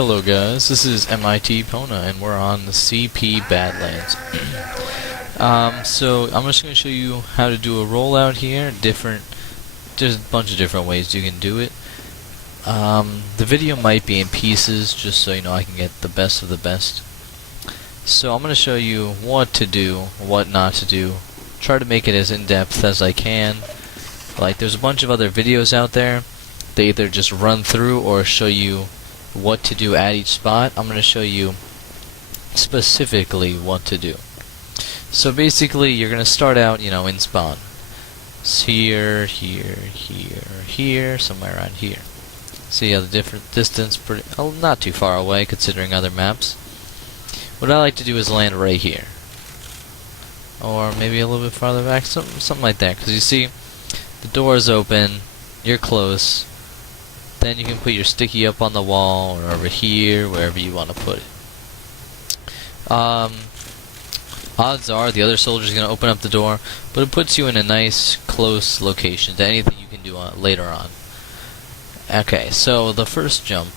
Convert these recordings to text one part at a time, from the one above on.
Hello guys, this is MiT Epona and we're on the CP Badlands. So I'm just going to show you how to do a rollout here. There's a bunch of different ways you can do it. The video might be in pieces just so you know I can get the best of the best. So I'm going to show you what to do, what not to do. Try to make it as in-depth as I can. Like, there's a bunch of other videos out there. They either just run through or show you what to do at each spot. I'm going to show you specifically what to do. So basically you're going to start out, in spawn. It's here, somewhere around here. See how the different distance, not too far away considering other maps. What I like to do is land right here. Or maybe a little bit farther back, something like that. Because you see, the door is open, you're close. Then you can put your sticky up on the wall or over here, wherever you want to put it. Odds are the other soldier is going to open up the door, but it puts you in a nice, close location to anything you can do later on. Okay, so the first jump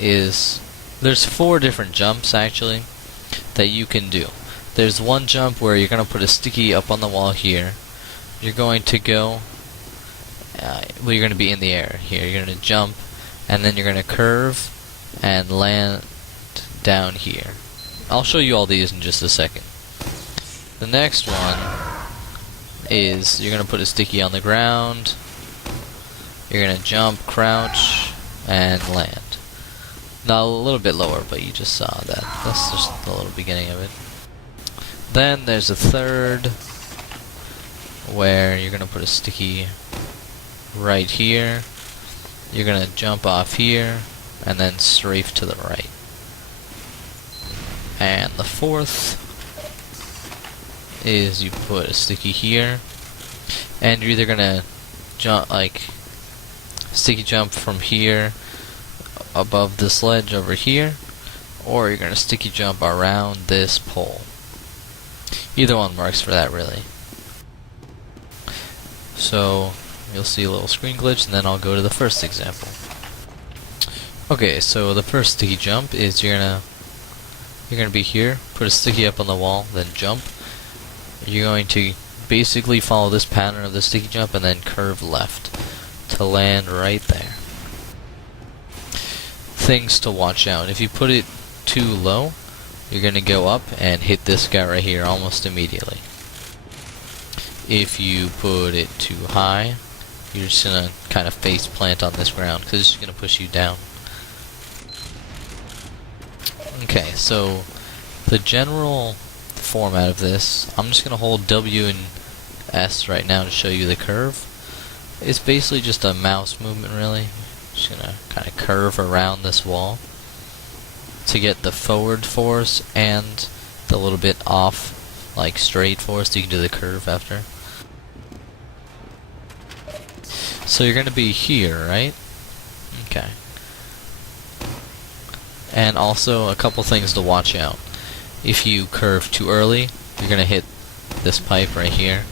is... There's 4 different jumps, actually, that you can do. There's one jump where you're going to put a sticky up on the wall here. You're going to go... you're going to be in the air here. You're going to jump, and then you're going to curve and land down here. I'll show you all these in just a second. The next one is you're going to put a sticky on the ground. You're going to jump, crouch, and land. Now a little bit lower, but you just saw that. That's just the little beginning of it. Then there's a third where you're going to put a sticky right here. You're going to jump off here and then strafe to the right. And the fourth is you put a sticky here, and you're either going to jump, sticky jump from here above this ledge over here, or you're going to sticky jump around this pole. Either one works for that, really. So you'll see a little screen glitch, and then I'll go to the first example. Okay, so the first sticky jump is you're gonna be here, put a sticky up on the wall, then jump. You're going to basically follow this pattern of the sticky jump and then curve left to land right there. Things to watch out. If you put it too low, you're gonna go up and hit this guy right here almost immediately. If you put it too high, you're just gonna kind of face plant on this ground because it's just gonna push you down. Okay, so the general format of this, I'm just gonna hold W and S right now to show you the curve. It's basically just a mouse movement, really. Just gonna kind of curve around this wall to get the forward force and the little bit off, straight force. So you can do the curve after. So you're going to be here, right? Okay. And also a couple things to watch out. If you curve too early, you're going to hit this pipe right here.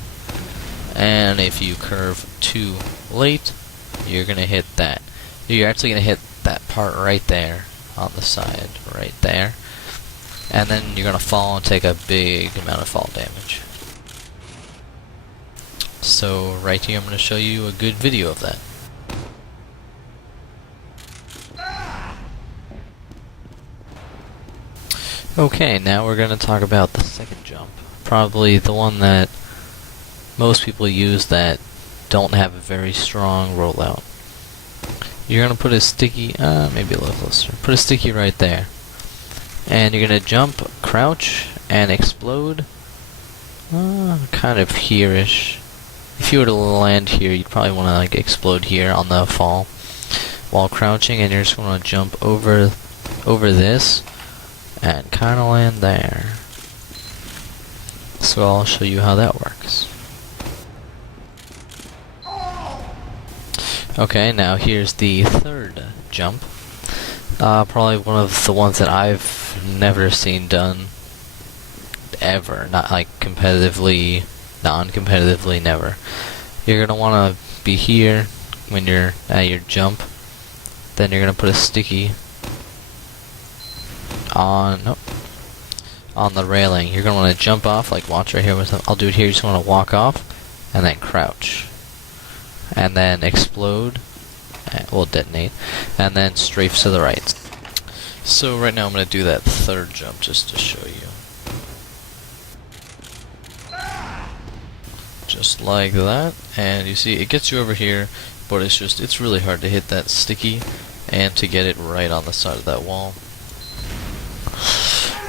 And if you curve too late, you're going to hit that. You're actually going to hit that part right there on the side, right there. And then you're going to fall and take a big amount of fall damage. So right here I'm going to show you a good video of that. Okay, now we're going to talk about the second jump. Probably the one that most people use that don't have a very strong rollout. You're going to put a sticky, maybe a little closer. Put a sticky right there. And you're going to jump, crouch, and explode. Kind of here-ish. If you were to land here, you'd probably want to explode here on the fall while crouching, and you're just going to jump over this and kind of land there. So I'll show you how that works. Okay, now here's the third jump. Probably one of the ones that I've never seen done ever, not competitively, non-competitively, never. You're going to want to be here when you're at your jump. Then you're gonna put a sticky on the railing. You're gonna want to jump off, like watch right here. I'll do it here. You just want to walk off, and then crouch, and then explode. Will detonate, and then strafe to the right. So right now I'm gonna do that third jump just to show you. Just like that, and you see it gets you over here, but it's really hard to hit that sticky and to get it right on the side of that wall.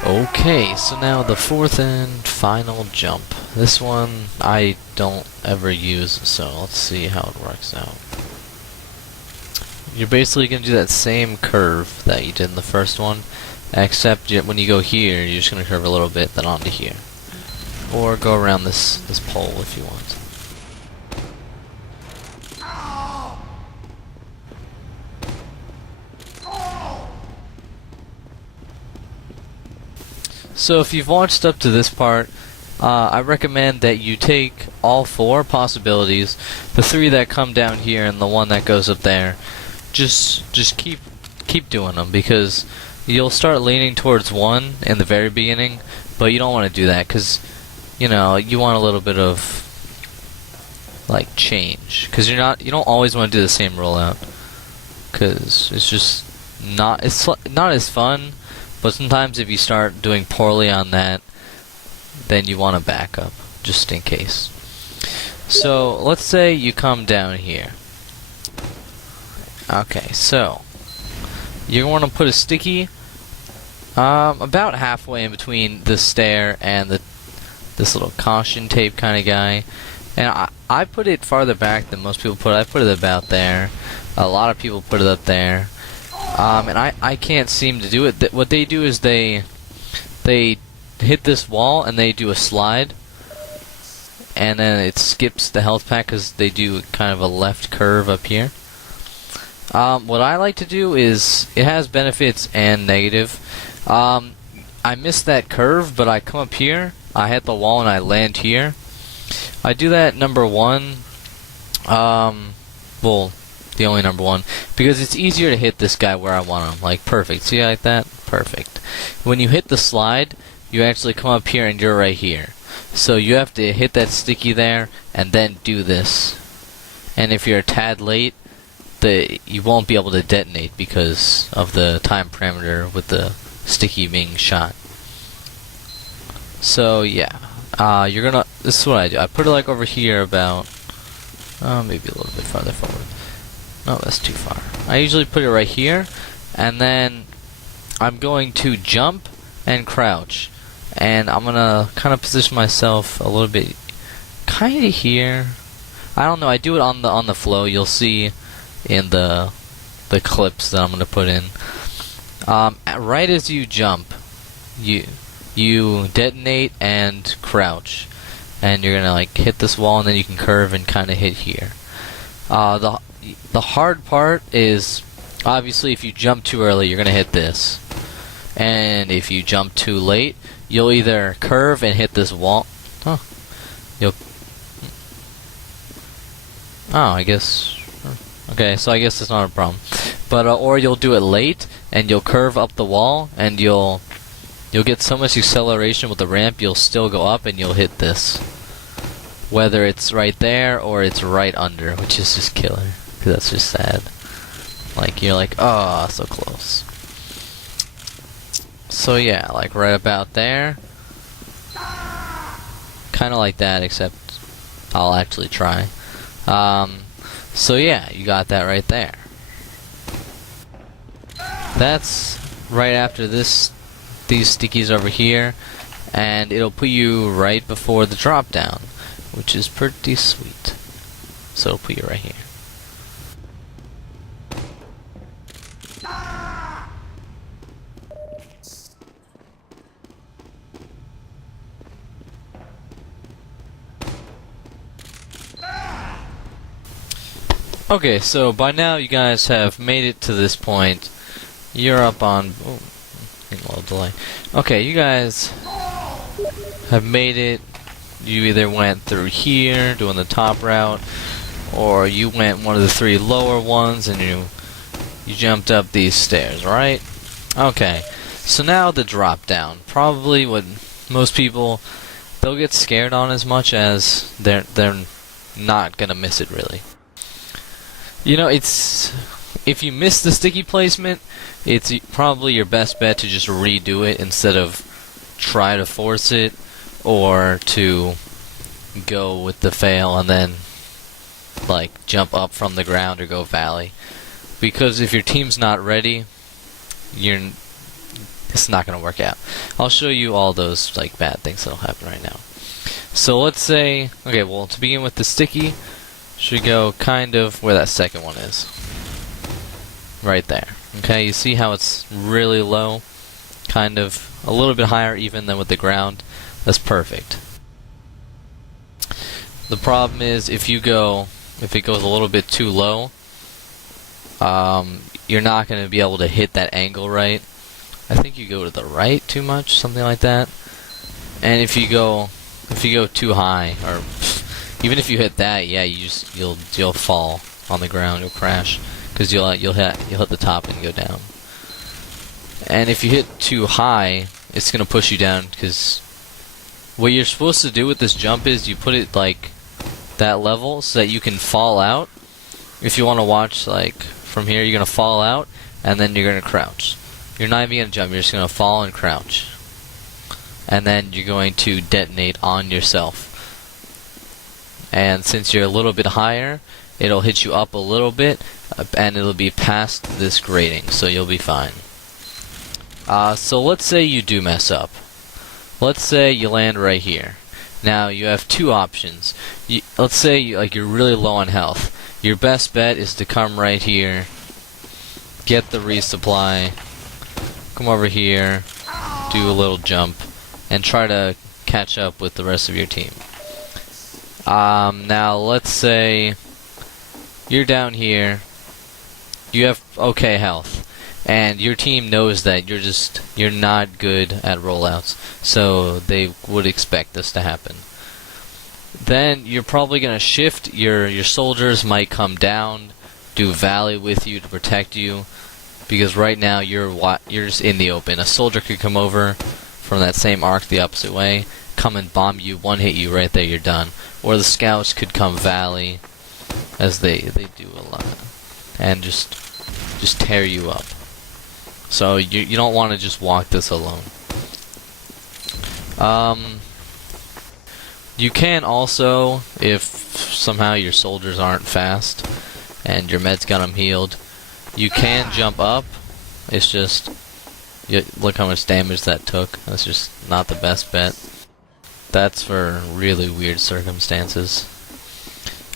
Okay, so now the fourth and final jump. This one I don't ever use, so let's see how it works out. You're basically going to do that same curve that you did in the first one, except when you go here, you're just going to curve a little bit, then onto here. Or go around this pole if you want. So if you've watched up to this part, I recommend that you take all four possibilities, the three that come down here and the one that goes up there. Just keep doing them, because you'll start leaning towards one in the very beginning, but you don't want to do that because you want a little bit of like change, because you don't always want to do the same rollout, because it's just not as fun. But sometimes if you start doing poorly on that, then you want to back up just in case. So let's say you come down here. Okay, so you're going to put a sticky about halfway in between the stair and this little caution tape kind of guy. And I put it farther back than most people put it. I put it about there. A lot of people put it up there. And I can't seem to do it. What they do is they hit this wall and they do a slide, and then it skips the health pack because they do kind of a left curve up here. What I like to do is, it has benefits and negative. I missed that curve, but I come up here, I hit the wall, and I land here. I do that number one. Well, the only number one, because it's easier to hit this guy where I want him. Like, perfect. See like that? Perfect. When you hit the slide, you actually come up here and you're right here. So you have to hit that sticky there and then do this. And if you're a tad late, you won't be able to detonate because of the time parameter with the sticky being shot. So yeah, this is what I do. I put it like over here about, maybe a little bit farther forward. No, that's too far. I usually put it right here, and then I'm going to jump and crouch, and I'm gonna kind of position myself a little bit, kind of here. I don't know. I do it on the flow. You'll see in the clips that I'm gonna put in. Right as you jump, you detonate and crouch, and you're gonna like hit this wall, and then you can curve and kind of hit here. The hard part is, obviously, if you jump too early, you're gonna hit this, and if you jump too late, you'll either curve and hit this wall. I guess. Okay, so I guess that's not a problem. But or you'll do it late, and you'll curve up the wall, and you'll get so much acceleration with the ramp, you'll still go up, and you'll hit this. Whether it's right there or it's right under, which is just killer, because that's just sad. Like, you're like, oh, so close. So yeah, like right about there. Kind of like that, except I'll actually try. So yeah, you got that right there. That's right after these stickies over here, and it'll put you right before the drop down, which is pretty sweet. So it'll put you right here. Okay, so by now you guys have made it to this point. You're up on... Oh, a little delay. Okay, you guys have made it. You either went through here, doing the top route, or you went one of the three lower ones, and you You jumped up these stairs, right? Okay. So now the drop down. Probably what most people, they'll get scared on as much as they're not gonna miss it really. You know, it's, if you miss the sticky placement, it's probably your best bet to just redo it instead of try to force it or to go with the fail and then like jump up from the ground or go valley. Because if your team's not ready, it's not going to work out. I'll show you all those like bad things that'll happen right now. So let's say, okay, well, to begin with, the sticky should go kind of where that second one is. Right there. Okay, you see how it's really low? Kind of a little bit higher even than with the ground. That's perfect. The problem is if it goes a little bit too low, you're not going to be able to hit that angle right. I think you go to the right too much, something like that. And if you go too high, or even if you hit that, yeah, you'll fall on the ground, you'll crash, because you'll hit the top and go down. And if you hit too high, it's gonna push you down, because what you're supposed to do with this jump is you put it like that level so that you can fall out. If you want to watch like from here, you're gonna fall out and then you're gonna crouch. You're not even gonna jump, you're just gonna fall and crouch. And then you're going to detonate on yourself. And since you're a little bit higher, it'll hit you up a little bit, and it'll be past this grating, so you'll be fine. So let's say you do mess up. Let's say you land right here. Now you have two options. Let's say you're really low on health. Your best bet is to come right here, get the resupply, come over here, do a little jump, and try to catch up with the rest of your team. Now let's say you're down here, you have okay health, and your team knows that you're not good at rollouts, so they would expect this to happen. Then you're probably gonna shift. Your soldiers might come down, do valley with you to protect you, because right now you're just in the open. A soldier could come over from that same arc the opposite way, come and bomb you, one hit you right there, you're done. Or the scouts could come valley, as they do a lot, and just tear you up. So you don't want to just walk this alone. You can also, if somehow your soldiers aren't fast and your meds got them healed, you can jump up. It's just, look how much damage that took. That's just not the best bet. That's for really weird circumstances.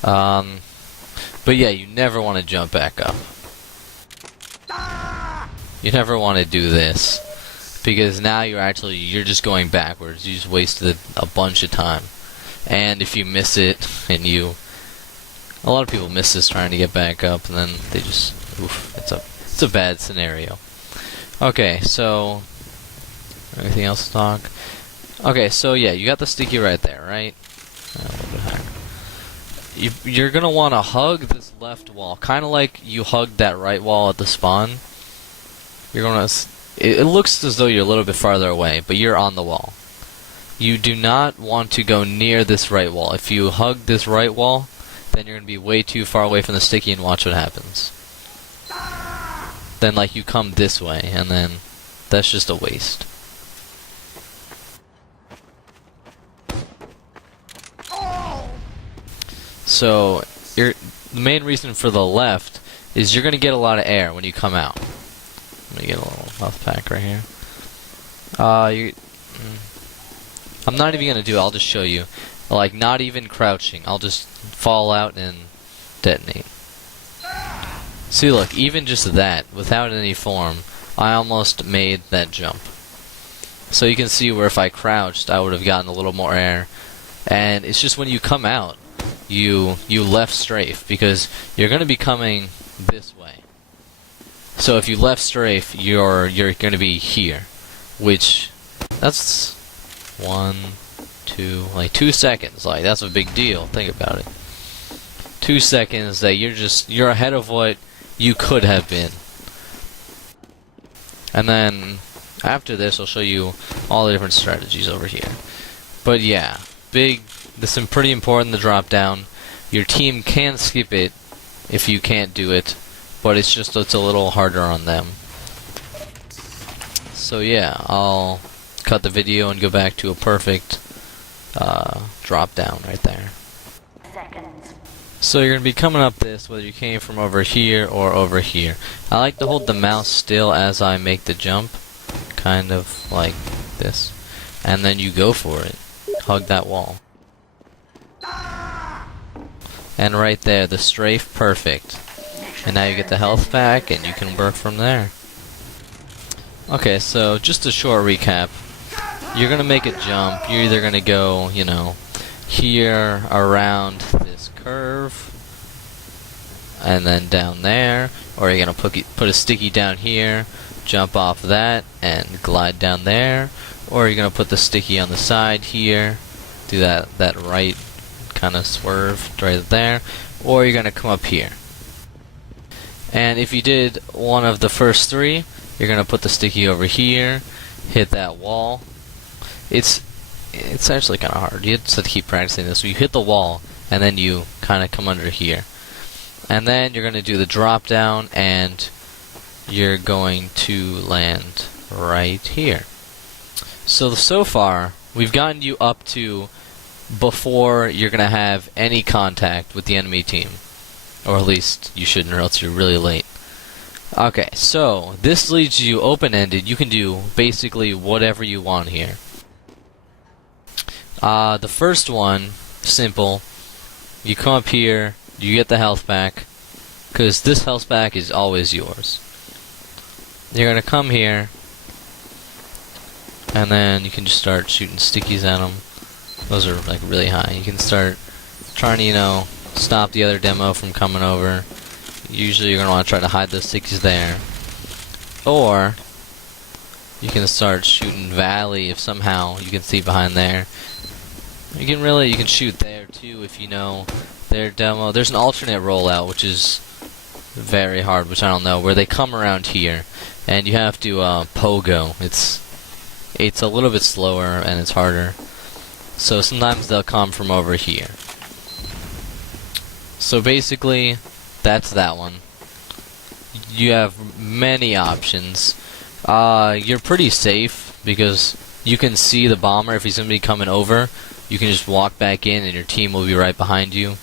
But yeah, you never want to jump back up. You never want to do this, because now you're just going backwards. You just wasted a bunch of time. And if you miss it, and a lot of people miss this trying to get back up, and then they just, oof, it's a bad scenario. Okay, so anything else to talk? Okay, so yeah, you got the sticky right there, right? You're gonna want to hug this left wall, kind of like you hugged that right wall at the spawn. You're gonna. It looks as though you're a little bit farther away, but you're on the wall. You do not want to go near this right wall. If you hug this right wall, then you're gonna be way too far away from the sticky, and watch what happens. Then like you come this way, and then that's just a waste. So the main reason for the left is you're gonna get a lot of air when you come out. Let me get a little health pack right here. I'm not even gonna do it. I'll just show you. Like, not even crouching. I'll just fall out and detonate. See, look, even just that, without any form, I almost made that jump. So you can see where if I crouched, I would have gotten a little more air. And it's just when you come out, you left strafe, because you're going to be coming this way. So if you left strafe, you're going to be here, which that's 2 seconds. Like, that's a big deal. Think about it. 2 seconds that you're ahead of what you could have been. And then after this, I'll show you all the different strategies over here. But yeah, this is pretty important, the drop down. Your team can skip it if you can't do it, but it's a little harder on them. So yeah, I'll cut the video and go back to a perfect drop down right there. So you're going to be coming up this, whether you came from over here or over here. I like to hold the mouse still as I make the jump, kind of like this. And then you go for it. Hug that wall. And right there, the strafe, perfect. And now you get the health back, and you can work from there. Okay, so just a short recap. You're going to make a jump. You're either going to go, you know, here around this curve and then down there, or you're going to put a sticky down here, jump off that and glide down there, or you're going to put the sticky on the side here, do that right kind of swerve right there, or you're going to come up here. And if you did one of the first three, you're going to put the sticky over here, hit that wall. It's actually kind of hard. You just have to keep practicing this. So you hit the wall, and then you kind of come under here. And then you're going to do the drop down, and you're going to land right here. So far, we've gotten you up to before you're going to have any contact with the enemy team. Or at least you shouldn't, or else you're really late. Okay, so this leaves you open-ended. You can do basically whatever you want here. The first one, simple. You come up here, you get the health back, because this health back is always yours. You're going to come here, and then you can just start shooting stickies at them. Those are like really high. You can start trying to, you know, stop the other demo from coming over. Usually you're going to want to try to hide those stickies there. Or you can start shooting valley if somehow you can see behind there. You can shoot there too if you know their demo. There's an alternate rollout, which is very hard, which I don't know, where they come around here and you have to pogo. It's a little bit slower and it's harder. So sometimes they'll come from over here. So basically, that's that one. You have many options. You're pretty safe because you can see the bomber if he's going to be coming over. You can just walk back in and your team will be right behind you.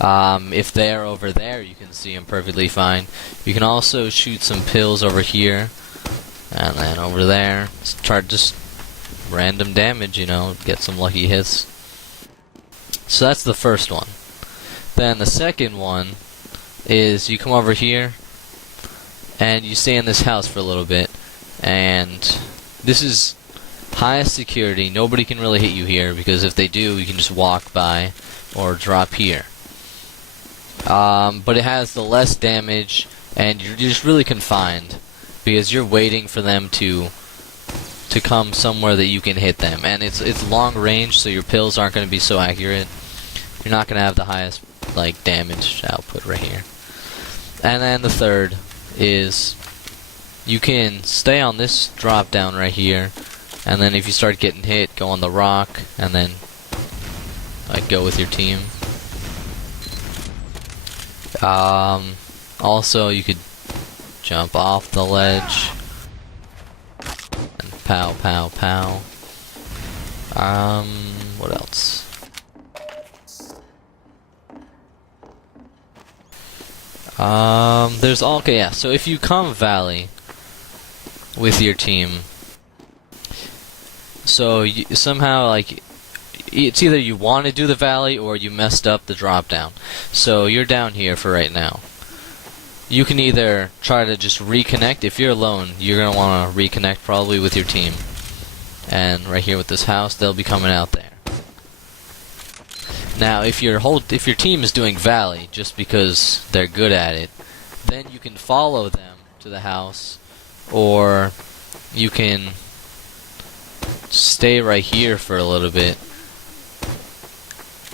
If they're over there, you can see them perfectly fine. You can also shoot some pills over here and then over there. Try just random damage, you know, get some lucky hits. So that's the first one. Then the second one is you come over here and you stay in this house for a little bit, and this is highest security. Nobody can really hit you here because if they do, you can just walk by or drop here. But it has the less damage, and you're just really confined because you're waiting for them to come somewhere that you can hit them, and it's long range, so your pills aren't going to be so accurate. You're not going to have the highest like damage output right here. And then the third is you can stay on this drop down right here, and then if you start getting hit, go on the rock and then like go with your team. Also you could jump off the ledge and pow pow pow. What else? Okay, yeah, so if you come valley with your team, so somehow, like, it's either you want to do the valley or you messed up the drop down. So you're down here for right now. You can either try to just reconnect. If you're alone, you're going to want to reconnect probably with your team. And right here with this house, they'll be coming out there. Now, if your team is doing valley just because they're good at it, then you can follow them to the house, or you can stay right here for a little bit.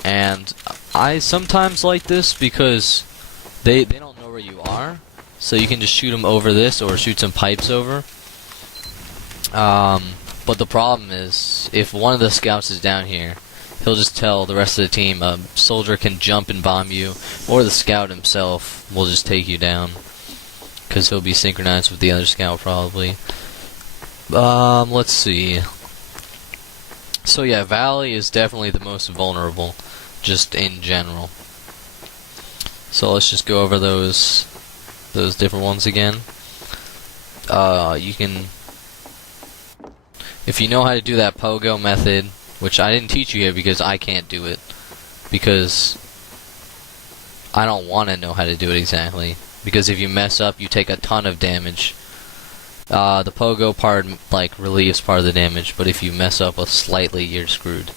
And I sometimes like this because they don't know where you are, so you can just shoot them over this or shoot some pipes over, But the problem is, if one of the scouts is down here, he'll just tell the rest of the team a soldier can jump and bomb you, or the scout himself will just take you down, because he'll be synchronized with the other scout probably. Let's see. So yeah, Valley is definitely the most vulnerable, just in general. So let's just go over those different ones again. You can, if you know how to do that pogo method, which I didn't teach you here because I can't do it, because I don't want to know how to do it exactly, because if you mess up you take a ton of damage. The pogo part like relieves part of the damage, but if you mess up slightly you're screwed.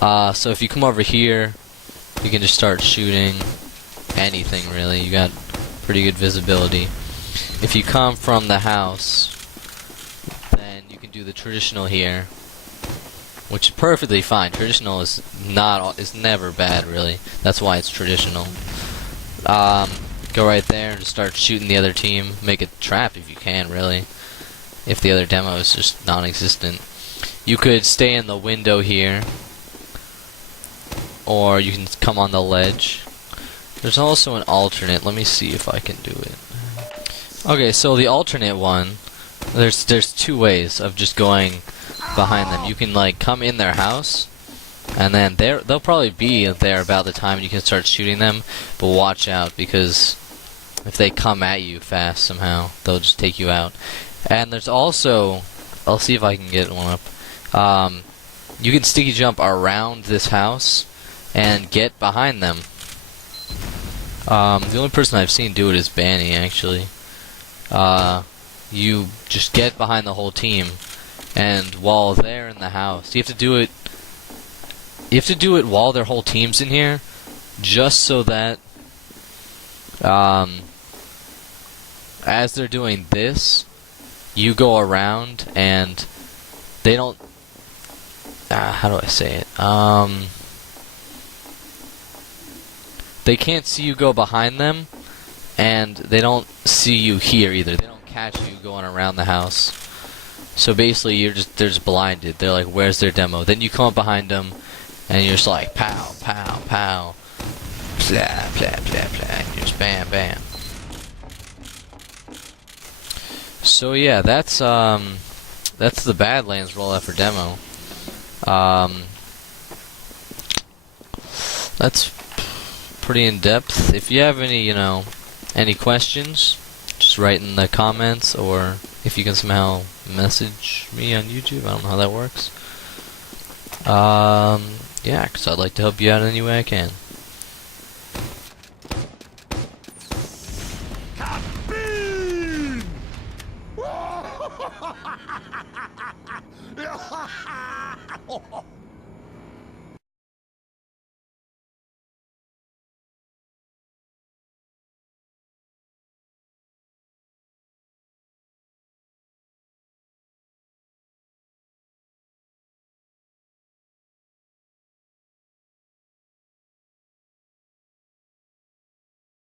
So if you come over here, you can just start shooting anything really. You got pretty good visibility. If you come from the house, then you can do the traditional here, which is perfectly fine. Traditional is never bad really. That's why it's traditional. Go right there and just start shooting the other team. Make a trap if you can, really. If the other demo is just non-existent. You could stay in the window here, or you can come on the ledge. There's also an alternate. Let me see if I can do it. Okay, so the alternate one, there's two ways of just going behind them. You can like come in their house, and then they'll probably be there about the time you can start shooting them, but watch out, because if they come at you fast somehow, they'll just take you out. And there's also, I'll see if I can get one up, you can sticky jump around this house and get behind them. The only person I've seen do it is Banny, actually. You just get behind the whole team, and while they're in the house, you have to do it while their whole team's in here, just so that as they're doing this, you go around and they don't, how do I say it, they can't see you go behind them, and they don't see you here either. They don't catch you going around the house. So basically they're just blinded. They're like, where's their demo? Then you come up behind them and you're just like pow, pow, pow, blah, blah, blah, blah, and you just bam, bam. So yeah, that's the Badlands rollout for demo. That's pretty in depth. If you have any, any questions, just write in the comments, or if you can somehow message me on YouTube. I don't know how that works. Yeah, because I'd like to help you out any way I can. Kaboom!